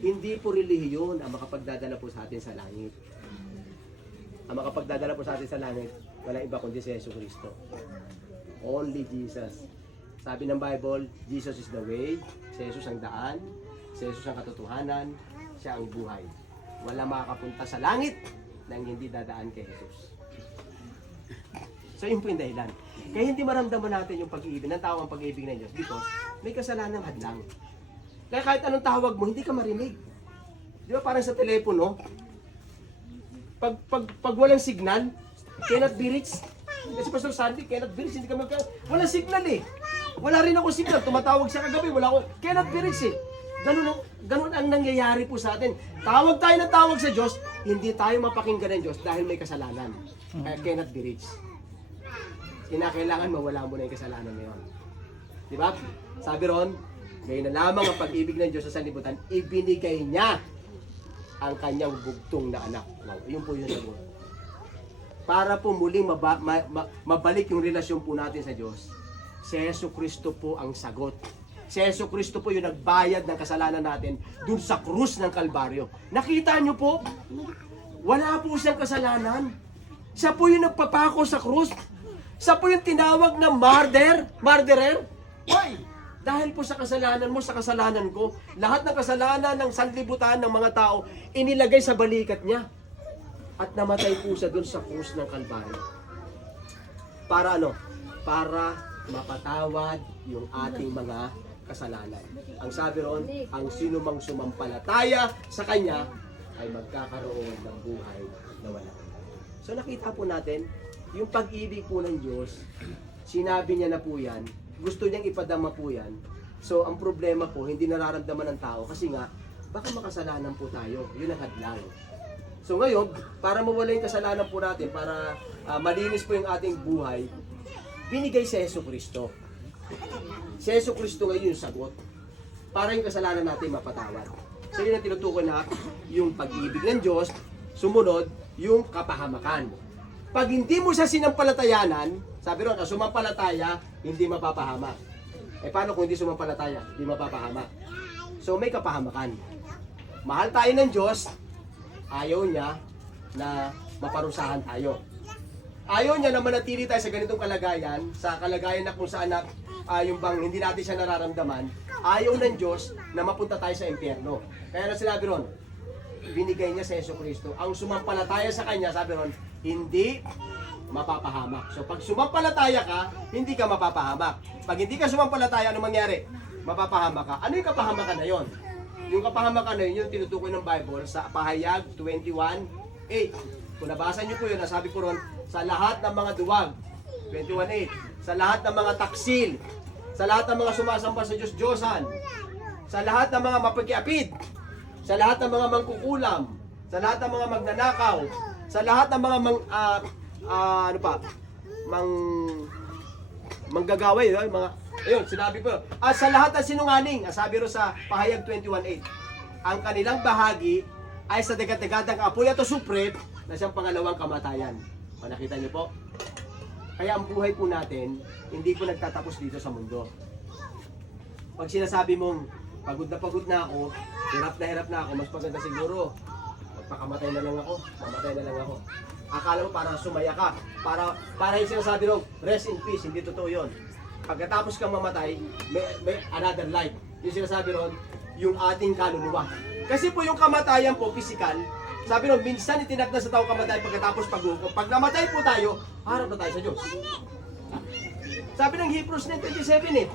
Hindi po relihiyon ang makapagdadala po sa atin sa langit. Ang makapagdadala po sa atin sa langit, walang iba kundi si Yesu Cristo. Only Jesus. Sabi ng Bible, Jesus is the way, si Jesus ang daan, si Jesus ang katotohanan, siya ang buhay. Wala makakapunta sa langit nang hindi dadaan kay Jesus. So yun po yung dahilan. Kaya hindi maramdaman natin yung pag-ibig, ng tao ang pag-ibig ng Diyos because may kasalanang hadlang. Kaya kahit anong tawag mo, hindi ka marinig. Di ba parang sa telepono, pag walang signal, cannot be reached. Kasi Pastor Sandy, cannot be reached, hindi ka walang signal eh. Wala rin ako signal, tumatawag siya kagabi, wala ako, cannot be reached eh. Ganun ang nangyayari po sa atin. Tawag tayo ng tawag sa Diyos, hindi tayo mapakinggan ng Diyos dahil may kasalanan. Kaya cannot be reached. Kinakailangan mawala mo na yung kasalanan na yun. Diba? Sabi ron, ngayon na lamang ang pag-ibig ng Diyos sa sanlibutan, ibinigay niya ang kanyang bugtong na anak. Wow, yun po yung sagot. Para po muling mabalik yung relasyon po natin sa Diyos, si Yesu Cristo po ang sagot. Si Yesu Cristo po yung nagbayad ng kasalanan natin dun sa krus ng Kalbaryo. Nakita niyo po, wala po siyang kasalanan. Siya po yung nagpapako sa krus. Siya po yung tinawag na murderer. Why? Dahil po sa kasalanan mo, sa kasalanan ko, lahat ng kasalanan ng sanlibutan ng mga tao, inilagay sa balikat niya. At namatay po siya dun sa krus ng Kalbaryo. Para ano? Para mapatawad yung ating mga kasalanan. Ang sabi ron, ang sinumang sumampalataya sa Kanya ay magkakaroon ng buhay na wala. So nakita po natin, yung pag-ibig po ng Diyos, sinabi niya na po yan, gusto niyang ipadama po yan. So ang problema po, hindi nararamdaman ng tao kasi nga, baka makasalanan po tayo. Yun ang hadlang. So ngayon, para mawala yung kasalanan po natin, para malinis po yung ating buhay, binigay si Yesu Cristo. Si Yesu Cristo ngayon yung sagot para yung kasalanan natin mapatawad. So yun ang tinutukoy na yung pag-ibig ng Diyos, sumunod yung kapahamakan. Pag hindi mo siya sinampalatayanan, sabi ron, ang sumampalataya, hindi mapapahamak. Eh paano kung hindi sumampalataya? Hindi mapapahamak. So may kapahamakan. Mahal tayo ng Diyos, ayaw niya na maparusahan tayo. Ayaw niya na manatili tayo sa ganitong kalagayan, sa kalagayan na kung saan yung bang hindi natin siya nararamdaman, ayaw ng Diyos na mapunta tayo sa impyerno. Kaya na sinabi ron, binigay niya sa Yesu Cristo. Ang sumampalataya sa Kanya, sabi ron, hindi mapapahamak. So pag sumampalataya ka, hindi ka mapapahamak. Pag hindi ka sumampalataya, ano mangyari? Mapapahamak ka. Ano yung kapahamakan na yon? Yung kapahamakan na yun, yung tinutukoy ng Bible sa Pahayag 21:8. Kung nabasa niyo po yun, nasabi ko ron, sa lahat ng mga duwag, 21:8, sa lahat ng mga taksil, sa lahat ng mga sumasamba sa Diyos-Diyosan, sa lahat ng mga mapagkiapid, sa lahat ng mga mangkukulam, sa lahat ng mga magnanakaw, sa lahat ng mga manggagaway, mga ayun, sinabi ko. At sa lahat ng sinungaling, sabi ro sa Pahayag 21:8, ang kanilang bahagi ay sa dagat-dagatang apoy at usupret na siyang pangalawang kamatayan. Nakita niyo po? Kaya ang buhay po natin, hindi po nagtatapos dito sa mundo. Pag sinasabi mong, pagod na ako, hirap na ako, mas maganda siguro, magpakamatay na lang ako, mamatay na lang ako. Akala mo para sumaya ka, para yung sinasabi nung, rest in peace, hindi totoo yun. Pagkatapos kang mamatay, may another life. Yung sinasabi ron, yung ating kaluluwa. Kasi po yung kamatayan po, physical, sabi ron, minsan itinakda sa tao kamatayan pagkatapos pag-ukom. Pag namatay po tayo, harap na tayo sa Diyos. Sabi ng Hebrews 9:27